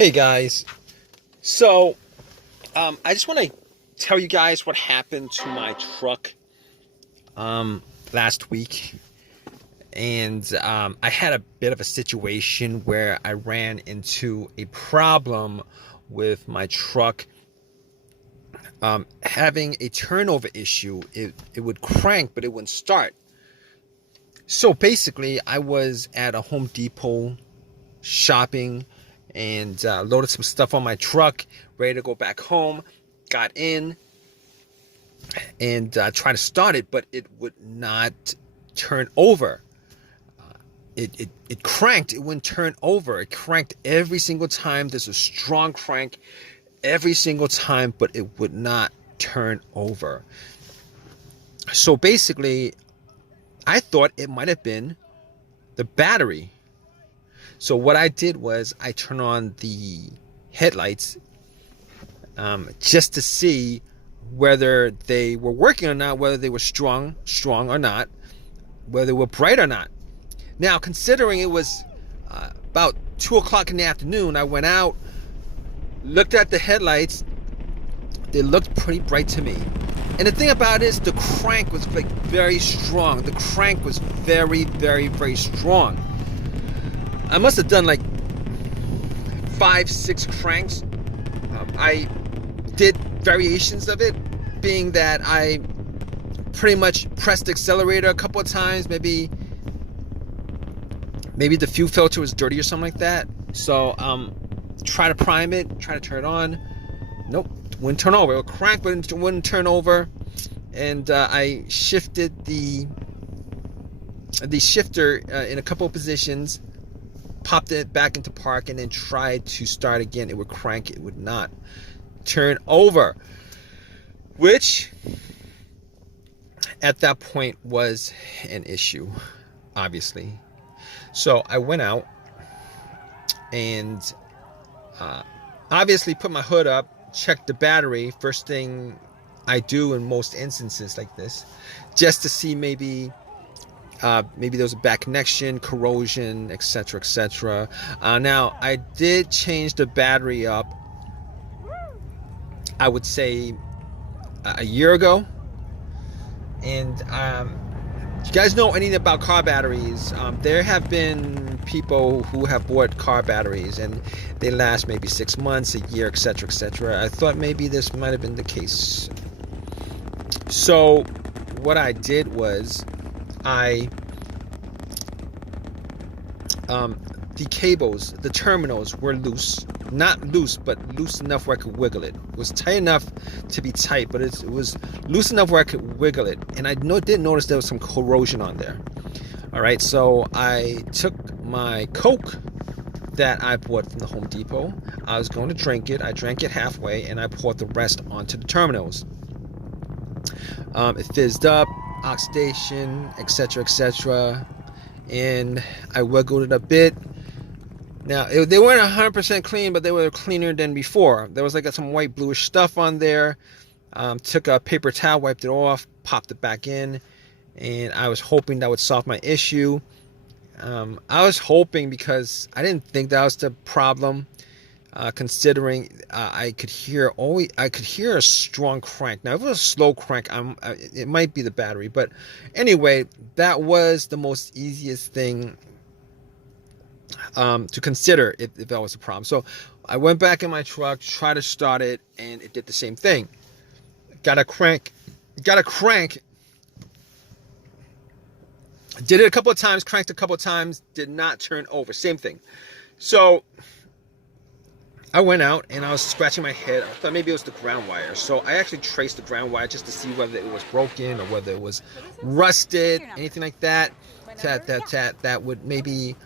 Hey guys, so I just want to tell you guys what happened to my truck last week, and I had a bit of a situation where I ran into a problem with my truck having a turnover issue. It would crank, but it wouldn't start. So basically, I was at a Home Depot shopping and loaded some stuff on my truck, ready to go back home. Got in and tried to start it, but it would not turn over. It cranked. It wouldn't turn over. It cranked every single time. There's a strong crank every single time, but it would not turn over. So basically, I thought it might have been the battery. So what I did was I turned on the headlights just to see whether they were working or not, whether they were strong or not, whether they were bright or not. Now, considering it was about 2 o'clock in the afternoon, I went out, looked at the headlights. They looked pretty bright to me. And the thing about it is the crank was like very strong. The crank was very, very, very strong. I must have done like 5-6 cranks. I did variations of it, being that I pretty much pressed the accelerator a couple of times. Maybe the fuel filter was dirty or something like that. So try to prime it, try to turn it on. Nope, wouldn't turn over. It would crank, but it wouldn't turn over. And I shifted the shifter in a couple of positions, popped it back into park, and then tried to start again. It would crank. It would not turn over, which at that point was an issue, obviously. So I went out and obviously put my hood up, checked the battery. First thing I do in most instances like this, just to see maybe there was a bad connection, corrosion, etc., etc. Now, I did change the battery up, I would say, a year ago. And if you guys know anything about car batteries, there have been people who have bought car batteries and they last maybe 6 months, a year, etc., etc. I thought maybe this might have been the case. So what I did was the cables, the terminals were loose. Not loose, but loose enough where I could wiggle it. It was tight enough to be tight, but it was loose enough where I could wiggle it. And I did notice there was some corrosion on there. All right, so I took my Coke that I bought from the Home Depot. I was going to drink it. I drank it halfway, and I poured the rest onto the terminals. It fizzed up, oxidation, etc., etc., and I wiggled it a bit. Now, they weren't 100% clean, but they were cleaner than before. There was like some white bluish stuff on there. Took a paper towel, wiped it off, popped it back in, and I was hoping that would solve my issue. I was hoping because I didn't think that was the problem, considering I could hear a strong crank. Now, if it was a slow crank, it might be the battery. But anyway, that was the most easiest thing to consider if that was a problem. So I went back in my truck, tried to start it, and it did the same thing. Got a crank. Did it a couple of times, cranked a couple of times, did not turn over. Same thing. So I went out and I was scratching my head. I thought maybe it was the ground wire. So I actually traced the ground wire just to see whether it was broken or whether it was rusted, anything like that. That would maybe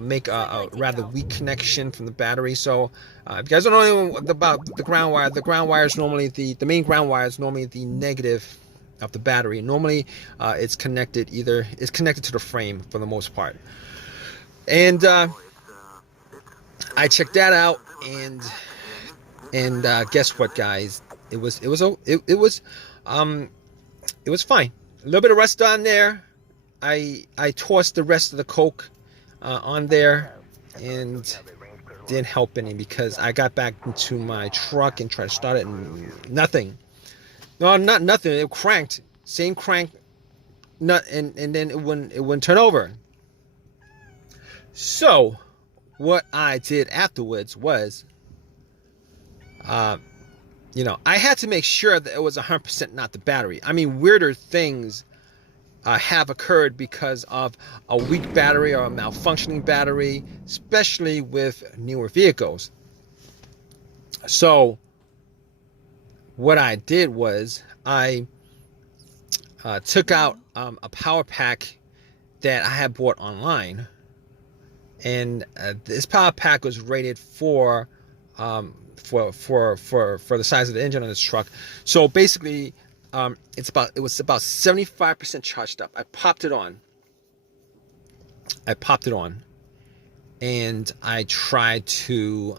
make a rather weak connection from the battery. So if you guys don't know anything about the ground wire is normally the main ground wire is normally the negative of the battery. Normally it's connected to the frame for the most part. And I checked that out, and guess what, guys? It was fine. A little bit of rust on there. I tossed the rest of the Coke on there, and didn't help any because I got back into my truck and tried to start it and nothing. No, not nothing. It cranked. Same crank. Not and then it wouldn't turn over. So what I did afterwards was, I had to make sure that it was 100% not the battery. I mean, weirder things have occurred because of a weak battery or a malfunctioning battery, especially with newer vehicles. So what I did was I took out a power pack that I had bought online, and this power pack was rated for the size of the engine on this truck. So basically, it was about 75% charged up. I popped it on, and I tried to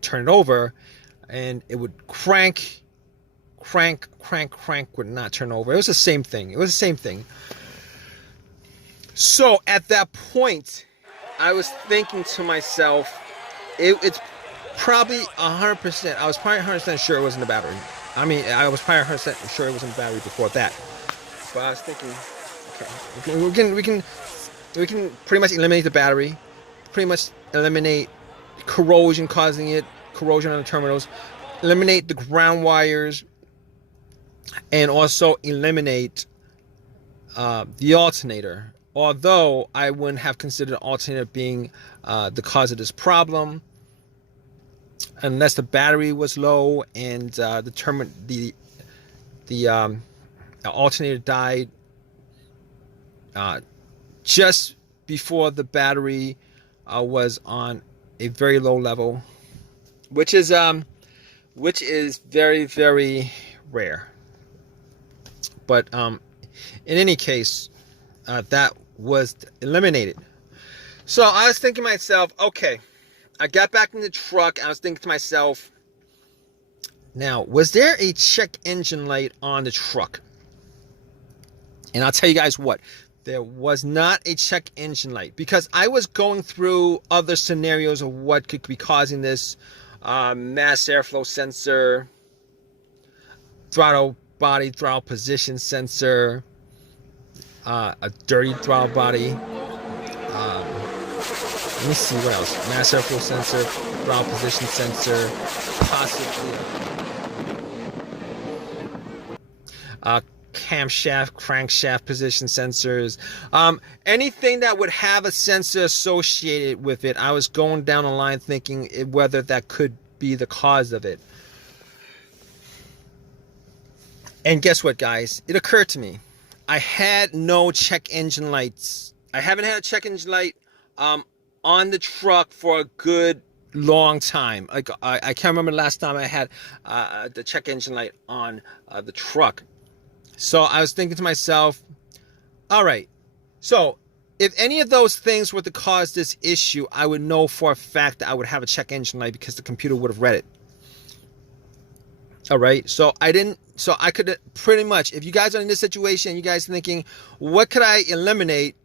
turn it over, and it would crank, would not turn over. It was the same thing. So at that point, I was thinking to myself, it's probably 100%. I was probably 100% sure it wasn't the battery. I mean, I was probably 100% sure it wasn't the battery before that. But I was thinking, okay, we can pretty much eliminate the battery, pretty much eliminate corrosion on the terminals, eliminate the ground wires, and also eliminate the alternator. Although I wouldn't have considered the alternator being the cause of this problem, unless the battery was low and the alternator died just before the battery was on a very low level, which is very, very rare. But in any case, that was eliminated. So I was thinking to myself, okay, I got back in the truck. I was thinking to myself, now, was there a check engine light on the truck? And I'll tell you guys what, there was not a check engine light, because I was going through other scenarios of what could be causing this. Mass airflow sensor, throttle position sensor, a dirty throttle body. Let me see what else. Mass airflow sensor, throttle position sensor, possibly camshaft, crankshaft position sensors. Anything that would have a sensor associated with it. I was going down the line thinking whether that could be the cause of it. And guess what, guys? It occurred to me. I had no check engine lights. I haven't had a check engine light on the truck for a good long time. Like I can't remember the last time I had the check engine light on the truck. So I was thinking to myself, all right, so if any of those things were to cause this issue, I would know for a fact that I would have a check engine light because the computer would have read it. All right, so I could pretty much, if you guys are in this situation, you guys are thinking, what could I eliminate?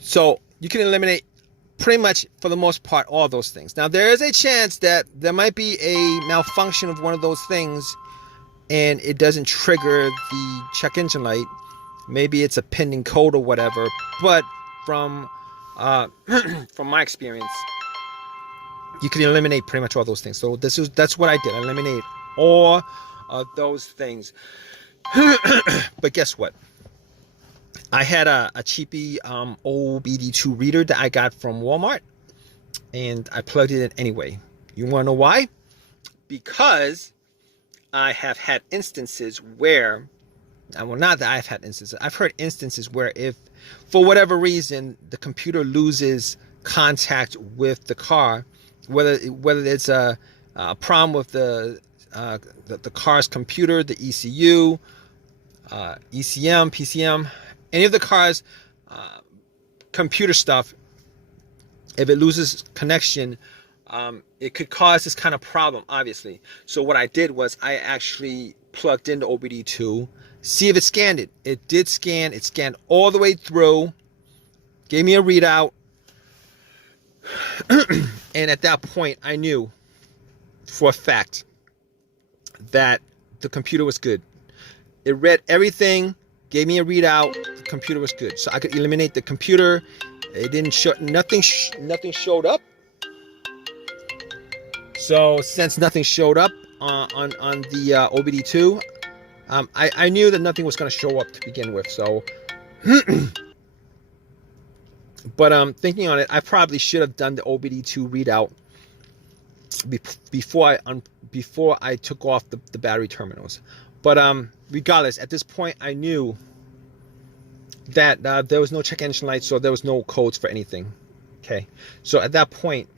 So you can eliminate pretty much, for the most part, all those things. Now, there is a chance that there might be a malfunction of one of those things and it doesn't trigger the check engine light. Maybe it's a pending code or whatever. But from my experience, you can eliminate pretty much all those things. So that's what I did. I eliminated all of those things. But guess what? I had a cheapy OBD2 reader that I got from Walmart, and I plugged it in anyway. You want to know why? Because I have had instances where, well, not that I've had instances, I've heard instances where if, for whatever reason, the computer loses contact with the car, whether it's a problem with the car's computer, the ECU, ECM, PCM, any of the car's computer stuff, if it loses connection, it could cause this kind of problem, obviously. So what I did was I actually plugged into OBD2, see if it scanned it. It did scan. It scanned all the way through, gave me a readout. And at that point, I knew for a fact that the computer was good. It read everything, gave me a readout. The computer was good, so I could eliminate the computer. It didn't show nothing. Nothing showed up. So since nothing showed up on the OBD2, I knew that nothing was going to show up to begin with. So, but thinking on it, I probably should have done the OBD2 readout before I took off the battery terminals. But regardless, at this point, I knew that there was no check engine light, so there was no codes for anything. Okay, so at that point,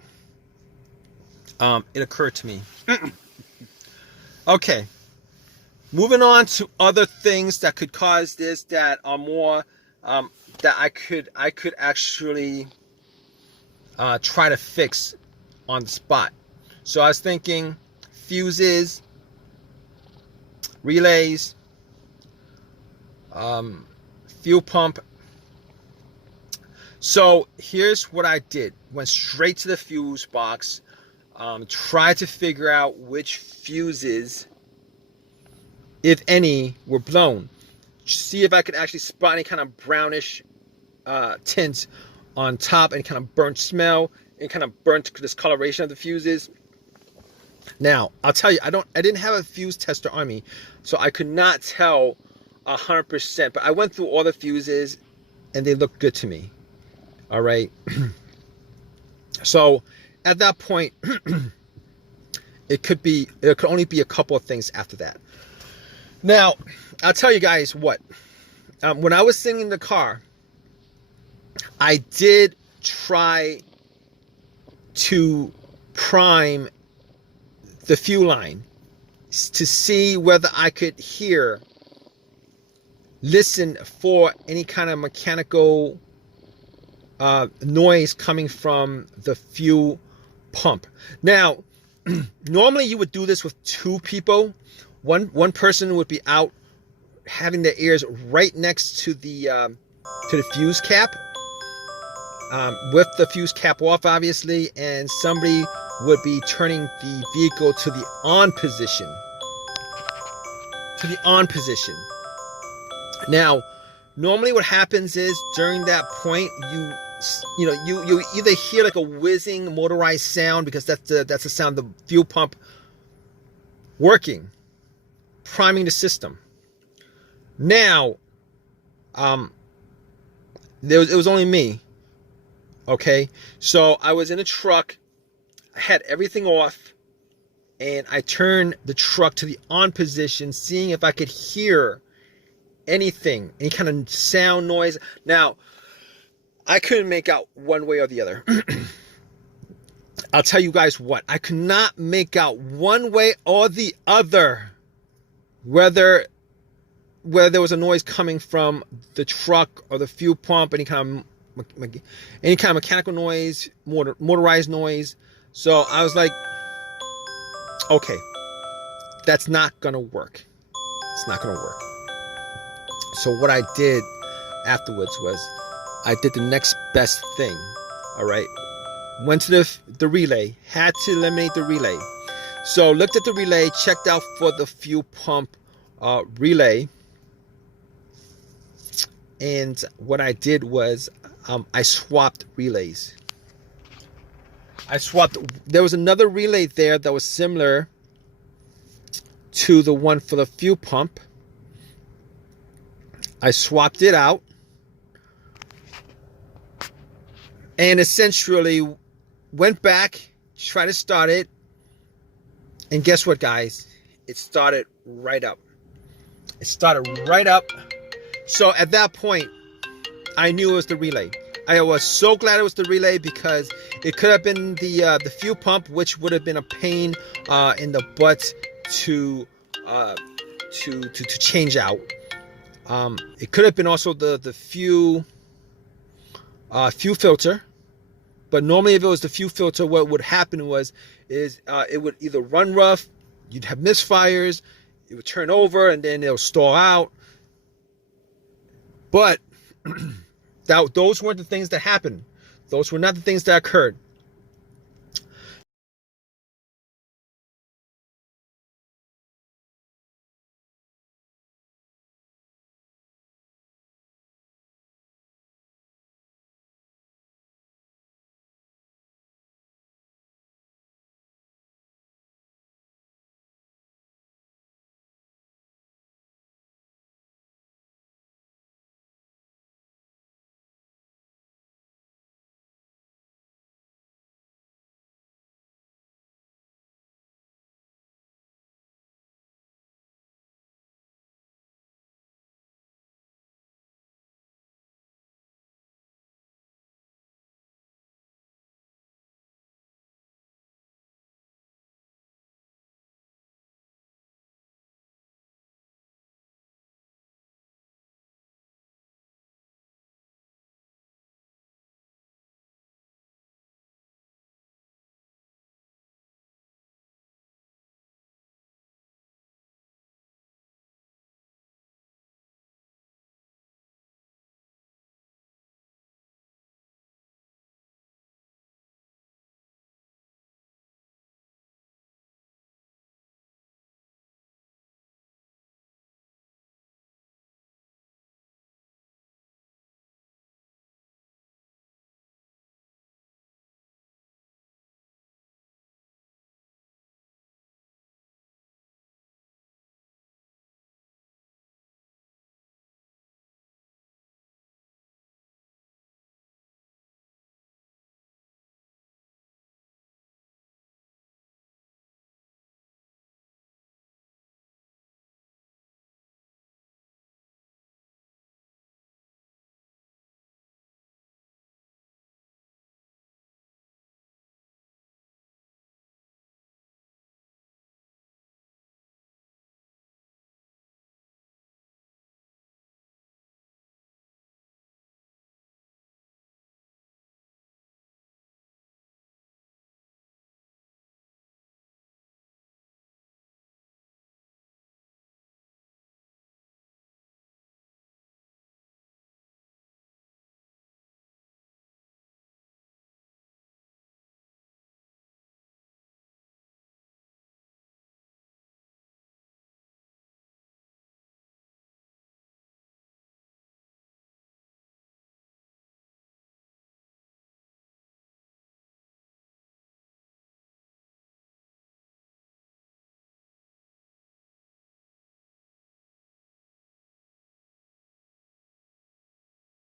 it occurred to me. Okay, moving on to other things that could cause this that are more that I could actually try to fix on the spot. So I was thinking fuses, relays, fuel pump. So here's what I did. Went straight to the fuse box, tried to figure out which fuses, if any, were blown. See if I could actually spot any kind of brownish tint on top, any kind of burnt smell, any kind of burnt discoloration of the fuses. Now, I'll tell you, I didn't have a fuse tester on me, so I could not tell 100%, but I went through all the fuses and they looked good to me. All right. So at that point, it could only be a couple of things after that. Now, I'll tell you guys what, when I was sitting in the car, I did try to prime the fuel line to see whether I could listen for any kind of mechanical noise coming from the fuel pump. Now, normally you would do this with two people. One person would be out having their ears right next to the fuse cap, with the fuse cap off, obviously, and somebody would be turning the vehicle to the on position. Now, normally what happens is during that point, you either hear like a whizzing motorized sound, because that's the sound of the fuel pump working, priming the system. Now, it was only me. Okay, so I was in a truck. I had everything off, and I turned the truck to the on position, seeing if I could hear anything, any kind of sound, noise. Now, I couldn't make out one way or the other. I'll tell you guys what, I could not make out one way or the other whether there was a noise coming from the truck or the fuel pump, any kind of mechanical noise, motorized noise. So I was like, okay, that's not gonna work. It's not gonna work. So what I did afterwards was I did the next best thing. All right, went to the relay, had to eliminate the relay. So looked at the relay, checked out for the fuel pump relay, and what I did was I swapped relays. There was another relay there that was similar to the one for the fuel pump. I swapped it out and essentially went back, tried to start it, and guess what, guys? It started right up. So at that point, I knew it was the relay. I was so glad it was the relay, because it could have been the fuel pump, which would have been a pain in the butt to change out. It could have been also the fuel filter, but normally if it was the fuel filter, what would happen is it would either run rough, you'd have misfires, it would turn over, and then it'll stall out. But those weren't the things that happened. Those were not the things that occurred.